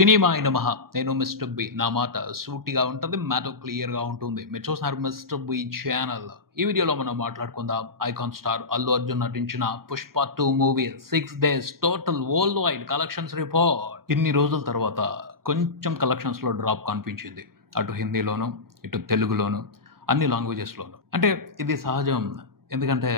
సినిమాయ నమః. నేను mister B. నా మాట సూటిగా ఉంటది. మ్యాటర్ క్లియర్‌గా ఉంటుంది. మీరు చూస్తున్నారు మిస్టర్ బి ఛానల్. ఈ వీడియోలో మనం మాట్లాడుకుందాం ఐకాన్ స్టార్ అల్లు అర్జున్ నటించిన 'Pushpa 2' movie 6 days total world wide collections report. ఇన్ని రోజుల తర్వాత కొంచెం కలెక్షన్స్‌లో డ్రాప్ కనిపించింది. అటు హిందీలోను, ఇటు తెలుగులోను, అన్ని లాంగ్వేజెస్‌లోను. అంటే ఇది సహజం. ఎందుకంటే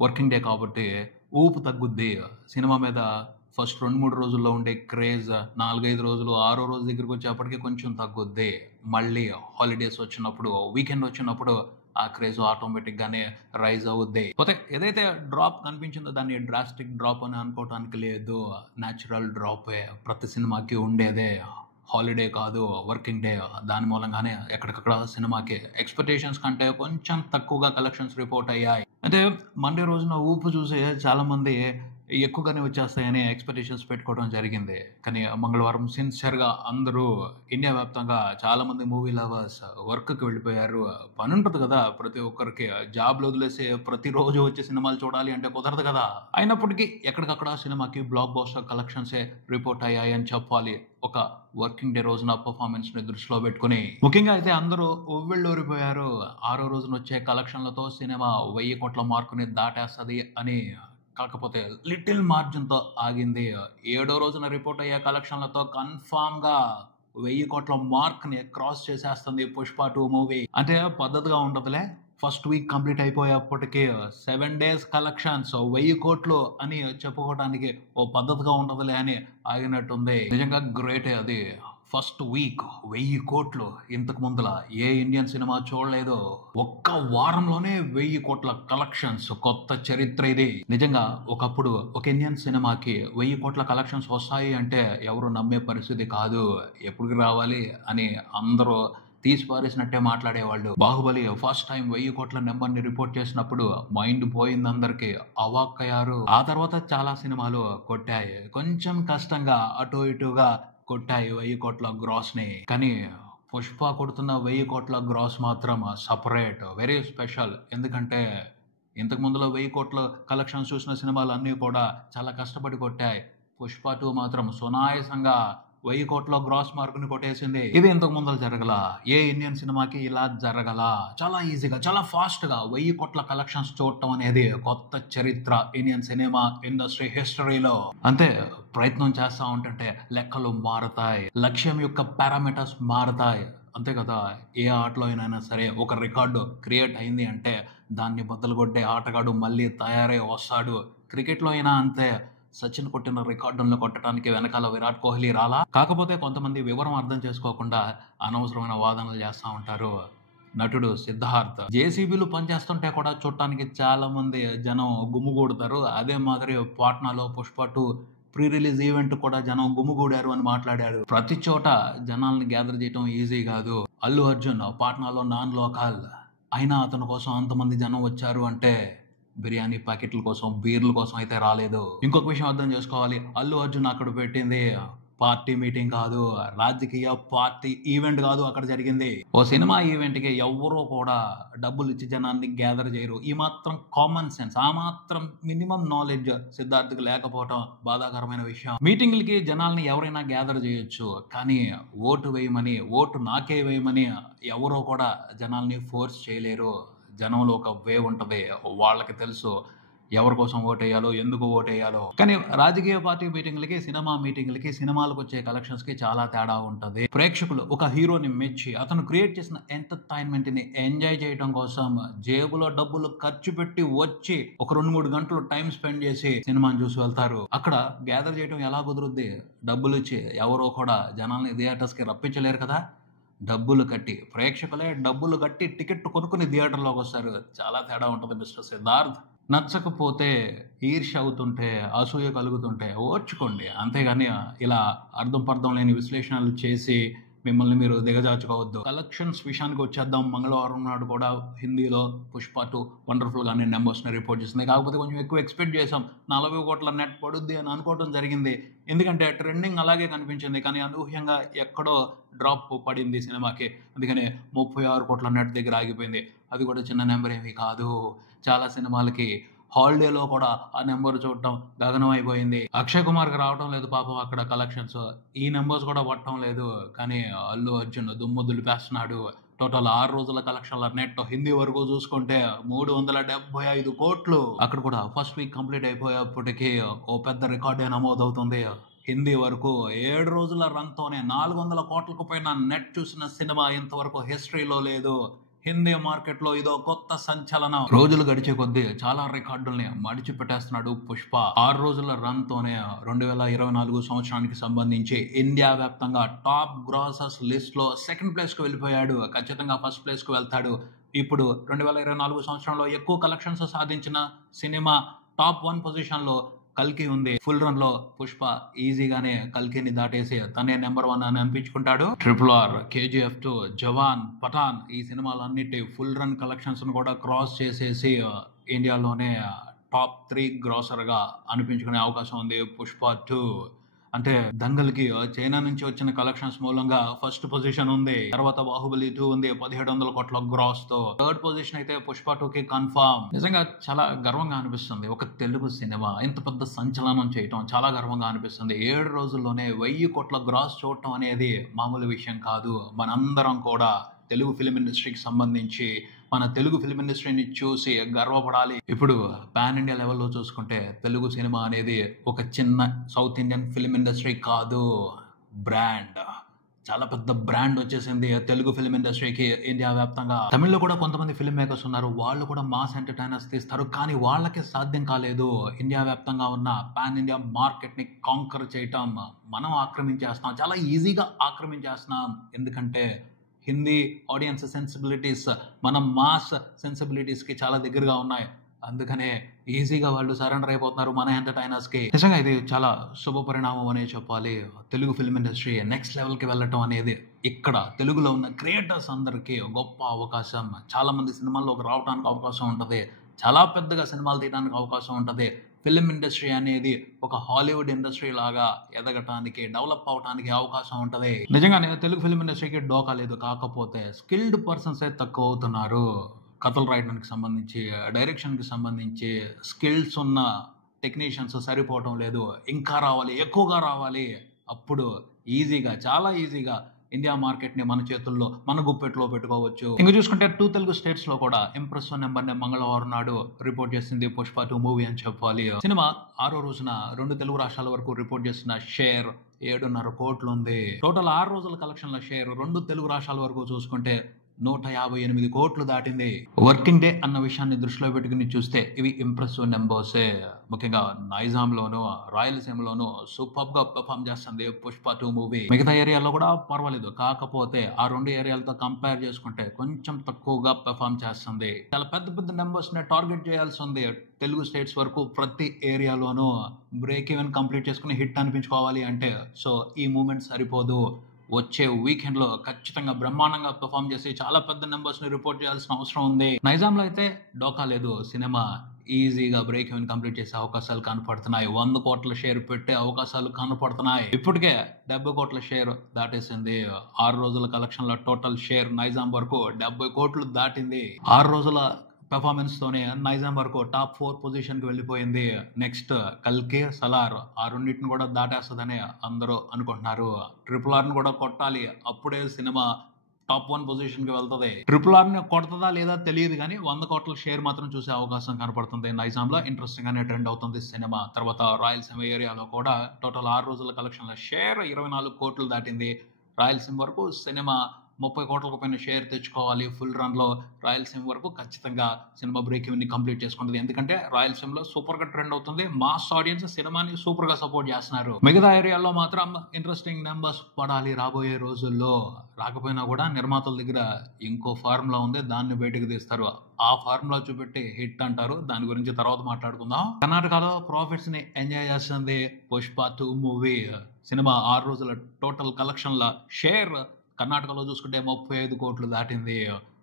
వర్కింగ్ డే కాబట్టి ఊపు తగ్గుద్ది. సినిమా మీద ఫస్ట్ 2-3 రోజుల్లో ఉండే క్రేజ్ 4-5 రోజులు, 6 రోజు దగ్గరికి వచ్చేప్పటికి కొంచెం తగ్గుద్ది. మళ్ళీ హాలిడేస్ వచ్చినప్పుడు, వీకెండ్ వచ్చినప్పుడు ఆ క్రేజ్ ఆటోమేటిక్‌గానే రైజ్ అవుద్ది. పోతే ఏదైతే డ్రాప్ కనిపించిందో దాన్ని డ్రాస్టిక్ డ్రాప్ అని అనుకోవటానికి లేదు. న్యాచురల్ డ్రాపే. ప్రతి సినిమాకి ఉండేదే. హాలిడే కాదు, వర్కింగ్ డే. దాని మూలంగానే ఎక్కడికక్కడ సినిమాకి ఎక్స్‌పెక్టేషన్స్ కంటే కొంచెం తక్కువగా కలెక్షన్స్ రిపోర్ట్ అయ్యాయి. అంటే మండే రోజున ఊపు చూసి చాలామంది ఎక్కువగానే వచ్చేస్తాయని ఎక్స్‌పెక్టేషన్స్ పెట్టుకోవడం జరిగింది. కానీ మంగళవారం సిన్సియర్‌గా అందరూ ఇండియా వ్యాప్తంగా చాలామంది మూవీ లవర్స్ వర్క్‌కి వెళ్ళిపోయారు. పనుంటది కదా! ప్రతి ఒక్కరికి. జాబ్‌లు వదిలేసి ప్రతిరోజు వచ్చి సినిమాలు చూడాలి అంటే కుదరదు కదా! అయినప్పటికీ ఎక్కడికక్కడ సినిమాకి బ్లాక్ బస్టర్ కలెక్షన్సే రిపోర్ట్ అయ్యాయని చెప్పాలి. ఒక వర్కింగ్ డే రోజున పెర్ఫార్మన్స్‌ని దృష్టిలో పెట్టుకొని. ముఖ్యంగా అయితే అందరూ ఉవ్విళ్ళూరిపోయారు. ఆరో రోజున వచ్చే కలెక్షన్‌లతో సినిమా 1000 కోట్ల మార్కుని దాటేస్తది అని. కాకపోతే లిటిల్ మార్జిన్‌తో ఆగింది. ఏడో రోజున రిపోర్ట్ అయ్యే కలెక్షన్‌లతో కన్ఫర్మ్‌గా 1000 కోట్ల మార్క్‌ని క్రాస్ చేసేస్తుంది 'పుష్ప 2' మూవీ. అంటే పద్ధతిగా ఉంటదిలే. ఫస్ట్ వీక్ కంప్లీట్ అయిపోయేప్పటికి 7 డేస్ కలెక్షన్స్ 1000 కోట్లు అని చెప్పుకోవడానికి ఓ పద్ధతిగా ఉండదులే అని ఆగినట్టుంది. నిజంగా గ్రేటే అది. ఫస్ట్ వీక్ 1000 కోట్లు. ఇంతకు ముందుల ఏ ఇండియన్ సినిమా చూడలేదు. ఒక్క వారంలోనే 1000 కోట్ల కలెక్షన్స్. కొత్త చరిత్ర ఇది. నిజంగా ఒకప్పుడు ఒక ఇండియన్ సినిమాకి 1000 కోట్ల కలెక్షన్స్ వస్తాయి అంటే ఎవరు నమ్మే పరిస్థితి కాదు. ఎప్పుడు రావాలి అని అందరూ తీసి పారేసినట్టే మాట్లాడేవాళ్ళు. 'బాహుబలి' ఫస్ట్ టైం 1000 కోట్ల నెంబర్‌ని రిపోర్ట్ చేసినప్పుడు మైండ్ పోయింది అందరికి. అవాక్కయ్యారు. ఆ తర్వాత చాలా సినిమాలు కొట్టాయి. కొంచెం కష్టంగా అటు ఇటుగా కొట్టాయి 1000 కోట్ల గ్రాస్‌ని. కానీ 'పుష్ప' కొడుతున్న 1000 కోట్ల గ్రాస్ మాత్రం సెపరేట్. Very special. ఎందుకంటే ఇంతకు ముందులో 1000 కోట్ల కలెక్షన్స్ చూసిన సినిమాలన్నీ కూడా చాలా కష్టపడి కొట్టాయి. 'పుష్ప 2' మాత్రం సునాయాసంగా 1000 కోట్ల గ్రాస్ మార్క్‌ని కొట్టేసింది. ఇది ఇంతకు ముందల జరగల. ఏ ఇండియన్ సినిమాకి ఇలా జరగల. చాలా ఈజీగా, చాలా ఫాస్ట్‌గా 1000 కోట్ల కలెక్షన్స్ చూడటం అనేది కొత్త చరిత్ర ఇండియన్ సినిమా ఇండస్ట్రీ హిస్టరీలో. అంతే ప్రయత్నం చేస్తా ఉంటుంటే లెక్కలు మారతాయి. లక్ష్యం యొక్క పారామీటర్స్ మారతాయి. అంతే కదా! ఏ ఆటలో అయినా సరే ఒక రికార్డు క్రియేట్ అయింది అంటే దాన్ని బద్దలుగొట్టే ఆటగాడు మళ్ళీ తయారై వస్తాడు. క్రికెట్‌లో అయినా అంతే. సచిన్ కొట్టిన రికార్డులను కొట్టడానికి వెనకాల విరాట్ కోహ్లీ రాలా? కాకపోతే కొంతమంది వివరం అర్థం చేసుకోకుండా అనవసరమైన వాదనలు చేస్తా ఉంటారు. నటుడు సిద్ధార్థ్ జేసీబీలు పనిచేస్తుంటే కూడా చూడటానికి చాలా మంది జనం గుమిగూడతారు. అదే మాదిరి పాట్నాలో 'పుష్ప 2' ప్రీ రిలీజ్ ఈవెంట్ కూడా జనం గుమిగూడారు అని మాట్లాడాడు. ప్రతి చోట జనాల్ని గ్యాదర్ చేయడం ఈజీ కాదు. అల్లు అర్జున్ పాట్నాలో నాన్ లోకల్. అయినా అతని కోసం అంతమంది జనం వచ్చారు అంటే బిర్యానీ ప్యాకెట్ల కోసం, బీర్ల కోసం అయితే రాలేదు. ఇంకొక విషయం అర్థం చేసుకోవాలి. అల్లు అర్జున్ అక్కడ పెట్టింది పార్టీ మీటింగ్ కాదు. రాజకీయ పార్టీ ఈవెంట్ కాదు అక్కడ జరిగింది. ఓ సినిమా ఈవెంట్‌కి ఎవ్వరూ కూడా డబ్బులు ఇచ్చి జనాన్ని గ్యాదర్ చేయరు. ఈ మాత్రం కామన్ సెన్స్, ఆ మాత్రం మినిమం నాలెడ్జ్ సిద్ధార్థ్‌కి లేకపోవటం బాధాకరమైన విషయం. మీటింగ్‌లకి జనాల్ని ఎవరైనా గ్యాదర్ చేయొచ్చు. కానీ ఓటు వేయమని, ఓటు నాకే వేయమని ఎవరూ కూడా జనాల్ని ఫోర్స్ చేయలేరు. జనంలో ఒక వేవ్ ఉంటది. వాళ్ళకి తెలుసు ఎవరి కోసం ఓటేయాలో, ఎందుకు ఓటేయాలో. కానీ రాజకీయ పార్టీ మీటింగ్‌లకి, సినిమా మీటింగ్‌లకి, సినిమాలకొచ్చే కలెక్షన్స్‌కి చాలా తేడా ఉంటది. ప్రేక్షకులు ఒక హీరోని మెచ్చి అతను క్రియేట్ చేసిన ఎంటర్‌టైన్‌మెంట్‌ని ఎంజాయ్ చేయడం కోసం జేబులో డబ్బులు ఖర్చు పెట్టి వచ్చి ఒక 2-3 గంటలు టైం స్పెండ్ చేసి సినిమాని చూసి వెళ్తారు. అక్కడ గ్యాదర్ చేయడం ఎలా కుదురుద్ది? డబ్బులిచ్చి ఎవరో కూడా జనాల్ని థియేటర్స్‌కి రప్పించలేరు కదా! డబ్బులు కట్టి, ప్రేక్షకులే డబ్బులు కట్టి టికెట్ కొనుక్కొని థియేటర్‌లోకొస్తారు. చాలా తేడా ఉంటది మిస్టర్ సిద్ధార్థ్. నచ్చకపోతే ఈర్ష్య అవుతుంటే, అసూయ కలుగుతుంటే ఓర్చుకోండి. అంతేగాని ఇలా అర్థం పర్థం లేని విశ్లేషణలు చేసి మిమ్మల్ని మీరు దిగజార్చుకోవద్దు. కలెక్షన్స్ విషయానికి వచ్చేద్దాం. మంగళవారం నాడు కూడా హిందీలో 'పుష్ప 2' వండర్‌ఫుల్‌గానే నంబర్స్‌ని రిపోర్ట్ చేసింది. కాకపోతే కొంచెం ఎక్కువ ఎక్స్‌పెక్ట్ చేసాం. 40 కోట్ల నెట్ పడుద్ది అని అనుకోవడం జరిగింది. ఎందుకంటే ట్రెండింగ్ అలాగే కనిపించింది. కానీ అనూహ్యంగా ఎక్కడో డ్రాప్ పడింది సినిమాకి. అందుకనే 36 కోట్ల నెట్ దగ్గర ఆగిపోయింది. అది కూడా చిన్న నెంబర్ ఏమీ కాదు. చాలా సినిమాలకి హాలిడేలో కూడా ఆ నెంబర్ చూడటం గగనం అయిపోయింది. అక్షయ్ కుమార్ కి రావడం లేదు పాపం అక్కడ కలెక్షన్స్, ఈ నెంబర్స్ కూడా పట్టడం లేదు. కానీ అల్లు అర్జున్ దుమ్ము దులిపేస్తున్నాడు. టోటల్ 6 రోజుల కలెక్షన్ల నెట్ హిందీ వరకు చూసుకుంటే 375 కోట్లు. అక్కడ కూడా ఫస్ట్ వీక్ కంప్లీట్ అయిపోయేప్పటికీ ఓ పెద్ద రికార్డే నమోదవుతుంది. హిందీ వరకు 7 రోజుల రన్ తోనే 400 కోట్లకు పైన నెట్ చూసిన సినిమా ఇంతవరకు హిస్టరీలో లేదు. హిందీ మార్కెట్ లో ఇదో కొత్త సంచలనం. రోజులు గడిచే కొద్దీ చాలా రికార్డుల్ని మడిచి పెట్టేస్తున్నాడు పుష్ప. 6 రోజుల రన్ తోనే 2024 సంవత్సరానికి సంబంధించి ఇండియా వ్యాప్తంగా టాప్ గ్రాసర్స్ లిస్ట్ లో సెకండ్ ప్లేస్ కు వెళ్ళిపోయాడు. ఖచ్చితంగా ఫస్ట్ ప్లేస్ కు వెళ్తాడు. ఇప్పుడు 2024 సంవత్సరంలో ఎక్కువ కలెక్షన్స్ సాధించిన సినిమా టాప్ 1 పొజిషన్ లో కల్కి ఉంది. ఫుల్ రన్ లో పుష్ప ఈజీగానే కల్కిని దాటేసి తనే నెంబర్ 1 అని అనిపించుకుంటాడు. RRR, KGF 2, జవాన్, పఠాన్ ఈ సినిమాలన్నిటి ఫుల్ రన్ కలెక్షన్స్ ను కూడా క్రాస్ చేసేసి ఇండియాలోనే టాప్ 3 గ్రాసర్ గా అనిపించుకునే అవకాశం ఉంది పుష్ప 2. అంటే దంగల్కి చైనా నుంచి వచ్చిన కలెక్షన్స్ మూలంగా ఫస్ట్ పొజిషన్ ఉంది. తర్వాత బాహుబలి 2 ఉంది 1700 కోట్ల గ్రాస్ తో. థర్డ్ పొజిషన్ అయితే పుష్ప 2 కి కన్ఫర్మ్. నిజంగా చాలా గర్వంగా అనిపిస్తుంది. ఒక తెలుగు సినిమా ఇంత పెద్ద సంచలనం చేయటం చాలా గర్వంగా అనిపిస్తుంది. 7 రోజుల్లోనే 1000 కోట్ల గ్రాస్ చూడటం అనేది మామూలు విషయం కాదు. మనందరం కూడా తెలుగు ఫిలిం ఇండస్ట్రీకి సంబంధించి మన తెలుగు ఫిలిం ఇండస్ట్రీని చూసి గర్వపడాలి. ఇప్పుడు పాన్ ఇండియా లెవెల్లో చూసుకుంటే తెలుగు సినిమా అనేది ఒక చిన్న సౌత్ ఇండియన్ ఫిలిం ఇండస్ట్రీ కాదు, బ్రాండ్. చాలా పెద్ద బ్రాండ్ వచ్చేసింది తెలుగు ఫిలిం ఇండస్ట్రీకి ఇండియా వ్యాప్తంగా. తమిళ్లో కూడా కొంతమంది ఫిల్మ్ మేకర్స్ ఉన్నారు, వాళ్ళు కూడా మాస్ ఎంటర్టైనర్స్ తీస్తారు. కానీ వాళ్ళకి సాధ్యం కాలేదు ఇండియా వ్యాప్తంగా ఉన్న పాన్ ఇండియా మార్కెట్ ని కాంకర్ చేయటం. మనం ఆక్రమించేస్తున్నాం, చాలా ఈజీగా ఆక్రమించేస్తున్నాం. ఎందుకంటే హిందీ ఆడియన్స్ సెన్సిబిలిటీస్ మన మాస్ సెన్సిబిలిటీస్ కి చాలా దగ్గరగా ఉన్నాయి. అందుకనే ఈజీగా వాళ్ళు సరెండర్ అయిపోతున్నారు మన ఎంటర్టైనర్స్ కి. నిజంగా ఇది చాలా శుభ పరిణామం అనే చెప్పాలి. Telugu film industry next level కి వెళ్ళటం అనేది ఇక్కడ తెలుగులో ఉన్న క్రియేటర్స్ అందరికీ గొప్ప అవకాశం. చాలా మంది సినిమాల్లోకి రావడానికి అవకాశం ఉంటది, చాలా పెద్దగా సినిమాలు తీయడానికి అవకాశం ఉంటది. ఫిలిం ఇండస్ట్రీ అనేది ఒక హాలీవుడ్ ఇండస్ట్రీ లాగా ఎదగటానికి, డెవలప్ అవటానికి అవకాశం ఉంటది. నిజంగానే తెలుగు ఫిలిం ఇండస్ట్రీకి డోకా లేదు. కాకపోతే స్కిల్డ్ పర్సన్స్ తక్కువ అవుతున్నారు. కథలు రాయడానికి సంబంధించి, డైరెక్షన్ కి సంబంధించి స్కిల్స్ ఉన్న టెక్నీషియన్స్ సరిపోవటం లేదు. ఇంకా రావాలి, ఎక్కువగా రావాలి. అప్పుడు ఈజీగా, చాలా ఈజీగా ఇండియా మార్కెట్ ని మన చేతుల్లో, మన గుప్పెట్లో పెట్టుకోవచ్చు. ఇంకా చూసుకుంటే 2 తెలుగు స్టేట్స్ లో కూడా ఇంప్రెస్ నెంబర్ ని మంగళవారం నాడు రిపోర్ట్ చేసింది పుష్ప 2 మూవీ అని చెప్పాలి. సినిమా 6వ రోజున 2 తెలుగు రాష్ట్రాల వరకు రిపోర్ట్ చేసిన షేర్ 7.5 కోట్లు ఉంది. టోటల్ 6 రోజుల కలెక్షన్ల షేర్ 2 తెలుగు రాష్ట్రాల వరకు చూసుకుంటే 158 కోట్లు దాటింది. వర్కింగ్ డే అన్న విషయాన్ని దృష్టిలో పెట్టుకుని చూస్తే ఇవి ఇంప్రెసివ్ నెంబర్సే. ముఖ్యంగా నైజాంలోను, రాయలసీమలోను సూపర్ గా పెర్ఫామ్ చేస్తుంది పుష్ప 2 మూవీ. మిగతా ఏరియాలో కూడా పర్వాలేదు, కాకపోతే ఆ 2 ఏరియాలతో కంపేర్ చేసుకుంటే కొంచెం తక్కువగా పెర్ఫామ్ చేస్తుంది. చాలా పెద్ద పెద్ద నెంబర్స్ ని టార్గెట్ చేయాల్సి ఉంది. తెలుగు స్టేట్స్ వరకు ప్రతి ఏరియాలోనూ బ్రేక్ ఈవెన్ కంప్లీట్ చేసుకుని హిట్ అనిపించుకోవాలి అంటే సో ఈ మూమెంట్ సరిపోదు. వచ్చే వీకెండ్ లో ఖచ్చితంగా బ్రహ్మాండంగా పెర్ఫామ్ చేసి చాలా పెద్ద నెంబర్స్ ని రిపోర్ట్ చేయాల్సిన అవసరం ఉంది. నైజాంలో అయితే డోకా లేదు. సినిమా ఈజీగా బ్రేక్ ఈవెన్ కంప్లీట్ చేసే అవకాశాలు కనపడుతున్నాయి. 100 కోట్ల షేర్ పెట్టే అవకాశాలు కనపడుతున్నాయి. ఇప్పటికే 70 కోట్ల షేర్ దాటేసింది. 6 రోజుల కలెక్షన్ల టోటల్ షేర్ నైజాం వరకు 70 కోట్లు దాటింది. 6 రోజుల పెర్ఫార్మెన్స్ తోనే నైజాం వరకు టాప్ 4 పొజిషన్ కి వెళ్ళిపోయింది. నెక్స్ట్ కల్కి, సలార్ ఆ రెండింటిని కూడా దాటేస్తుందని అందరూ అనుకుంటున్నారు. RRR ని కూడా కొట్టాలి, అప్పుడే సినిమా టాప్ 1 పొజిషన్ కి వెళ్తుంది. RRR ని కొడతదా లేదా తెలియదు కానీ 100 కోట్ల షేర్ మాత్రం చూసే అవకాశం కనపడుతుంది. నైజాం లో ఇంట్రెస్టింగ్ గానే ట్రెండ్ అవుతుంది సినిమా. తర్వాత రాయలసీమ ఏరియాలో కూడా టోటల్ 6 రోజుల కలెక్షన్ల షేర్ 24 కోట్లు దాటింది. రాయలసీమ వరకు సినిమా 30 కోట్లకు పైన షేర్ తెచ్చుకోవాలి. ఫుల్ రన్ లో రాయలసీమ వరకు ఖచ్చితంగా సినిమా బ్రేక్ ఈవెన్ ని కంప్లీట్ చేసుకుంటుంది. ఎందుకంటే రాయలసీమలో సూపర్ గా ట్రెండ్ అవుతుంది. మాస్ ఆడియన్స్ సినిమాని సూపర్ గా సపోర్ట్ చేస్తున్నారు. మిగతా ఏరియాలో మాత్రం ఇంట్రెస్టింగ్ నెంబర్స్ పడాలి రాబోయే రోజుల్లో. రాకపోయినా కూడా నిర్మాతల దగ్గర ఇంకో ఫార్ములా ఉంది, దాన్ని బయటకు తీస్తారు. ఆ ఫార్ములా చూపెట్టి హిట్ అంటారు. దాని గురించి తర్వాత మాట్లాడుకుందాం. కర్ణాటకలో ప్రాఫిట్స్ ని ఎంజాయ్ చేస్తుంది పుష్ప 2 మూవీ. సినిమా 6 రోజుల టోటల్ కలెక్షన్ల షేర్ కర్ణాటకలో చూసుకుంటే 35 కోట్లు దాటింది.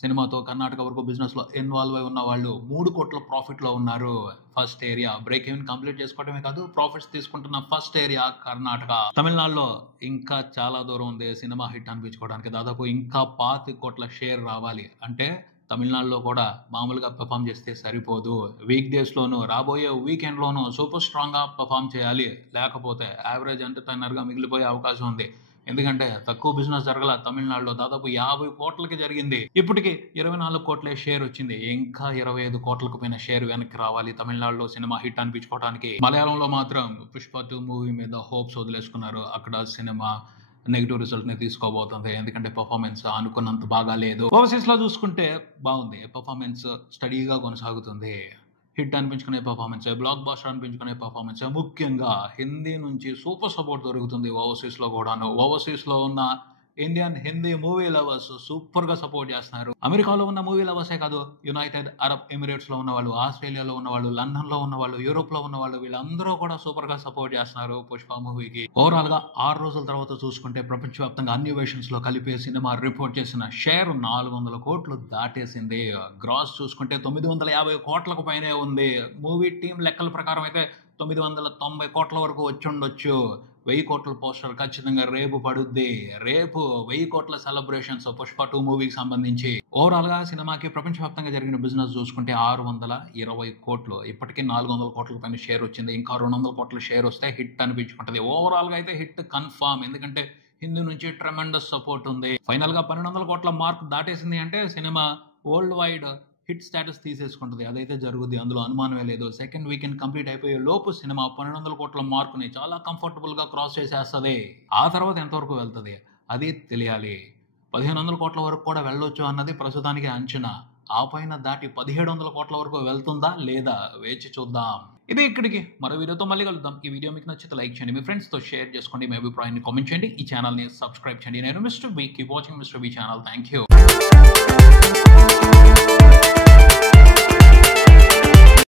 సినిమాతో కర్ణాటక వరకు బిజినెస్ లో ఇన్వాల్వ్ అయి ఉన్న వాళ్ళు 3 కోట్ల ప్రాఫిట్ లో ఉన్నారు. First area break even complete చేసుకోవడమే కాదు, ప్రాఫిట్స్ తీసుకుంటున్న ఫస్ట్ ఏరియా కర్ణాటక. తమిళనాడులో ఇంకా చాలా దూరం ఉంది సినిమా హిట్ అనిపించుకోవడానికి. దాదాపు ఇంకా 25 కోట్ల షేర్ రావాలి. అంటే తమిళనాడులో కూడా మామూలుగా పెర్ఫామ్ చేస్తే సరిపోదు. వీక్ డేస్‌లోనూ, రాబోయే వీకెండ్‌లోనూ సూపర్ స్ట్రాంగ్‌గా పెర్ఫామ్ చేయాలి. లేకపోతే యావరేజ్ ఎంటర్‌టైనర్‌గా మిగిలిపోయే అవకాశం ఉంది. ఎందుకంటే తక్కువ బిజినెస్ జరగల తమిళనాడులో దాదాపు 50,00,00,000కి జరిగింది. ఇప్పటికి 24,00,00,000 షేర్ వచ్చింది. ఇంకా 25,00,00,000కు పైన షేర్ వెనక్కి రావాలి తమిళనాడులో సినిమా హిట్ అనిపించుకోవడానికి. మలయాళంలో మాత్రం 'పుష్ప 2' మూవీ మీద హోప్స్ వదిలేసుకున్నారు. అక్కడ సినిమా నెగెటివ్ రిజల్ట్‌ని తీసుకోబోతుంది. ఎందుకంటే పెర్ఫార్మెన్స్ అనుకున్నంత బాగా లేదు. ఓవర్‌సీస్‌లో చూసుకుంటే బాగుంది. పెర్ఫార్మెన్స్ స్టడీగా కొనసాగుతుంది. హిట్ అనిపించుకునే పెర్ఫార్మెన్సే, బ్లాక్ బస్టర్ అనిపించుకునే పెర్ఫార్మెన్సే. ముఖ్యంగా హిందీ నుంచి సూపర్ సపోర్ట్ దొరుకుతుంది ఓవర్‌సీస్‌లో కూడాను. ఓవర్‌సీస్‌లో ఉన్న ఇండియన్ హిందీ మూవీ లవర్స్ సూపర్‌గా సపోర్ట్ చేస్తున్నారు. అమెరికాలో ఉన్న మూవీ లవర్సే కాదు, యునైటెడ్ అరబ్ ఎమిరేట్స్‌లో ఉన్నవాళ్ళు, ఆస్ట్రేలియాలో ఉన్నవాళ్ళు, లండన్‌లో ఉన్నవాళ్ళు, యూరోప్‌లో ఉన్నవాళ్ళు వీళ్ళందరూ కూడా సూపర్‌గా సపోర్ట్ చేస్తున్నారు పుష్ప మూవీకి. ఓవరాల్‌గా 6 రోజుల తర్వాత చూసుకుంటే ప్రపంచవ్యాప్తంగా అన్ని వెర్షన్స్‌లో కలిపి సినిమా రిపోర్ట్ చేసిన షేర్ 400 కోట్లు దాటేసింది. గ్రాస్ చూసుకుంటే 950 కోట్లకు పైనే ఉంది. మూవీ టీమ్ లెక్కల ప్రకారం అయితే 990 కోట్ల వరకు వచ్చుండొచ్చు. 1000 కోట్ల పోస్టర్ ఖచ్చితంగా రేపు పడుద్ది. రేపు 1000 కోట్ల సెలబ్రేషన్స్ పుష్ప 2 మూవీకి సంబంధించి. ఓవరాల్ గా సినిమాకి ప్రపంచవ్యాప్తంగా జరిగిన బిజినెస్ చూసుకుంటే 620 కోట్లు. ఇప్పటికీ 400 కోట్ల పైన షేర్ వచ్చింది. ఇంకా 200 కోట్ల షేర్ వస్తే హిట్ అనిపించుకుంటది. ఓవరాల్ గా అయితే హిట్ కన్ఫర్మ్. ఎందుకంటే హిందీ నుంచి ట్రెమెండస్ సపోర్ట్ ఉంది. ఫైనల్ గా 1200 కోట్ల మార్క్ దాటేసింది అంటే cinema worldwide hit status తీసేసుకుంటుంది. అదైతే జరుగుద్ది, అందులో అనుమానమే లేదు. సెకండ్ వీకెండ్ కంప్లీట్ అయిపోయే లోపు సినిమా 1200 కోట్ల మార్కుని చాలా కంఫర్టబుల్ గా క్రాస్ చేసేస్తుంది. ఆ తర్వాత ఎంతవరకు వెళ్తుంది అది తెలియాలి. 1500 కోట్ల వరకు కూడా వెళ్ళొచ్చు అన్నది ప్రస్తుతానికి అంచనా. ఆ పైన దాటి 1700 కోట్ల వరకు వెళ్తుందా లేదా వేచి చూద్దాం. ఇది ఇక్కడికి మరో వీడియోతో మళ్ళీ కలుద్దాం. ఈ వీడియో మీకు నచ్చితే లైక్ చేయండి, మీ ఫ్రెండ్స్ తో షేర్ చేసుకోండి, మీ అభిప్రాయాన్ని కామెంట్ చేయండి, ఈ ఛానల్ ని సబ్స్క్రైబ్ చేయండి. నేను mister B. Keep watching mister B channel. Thank you.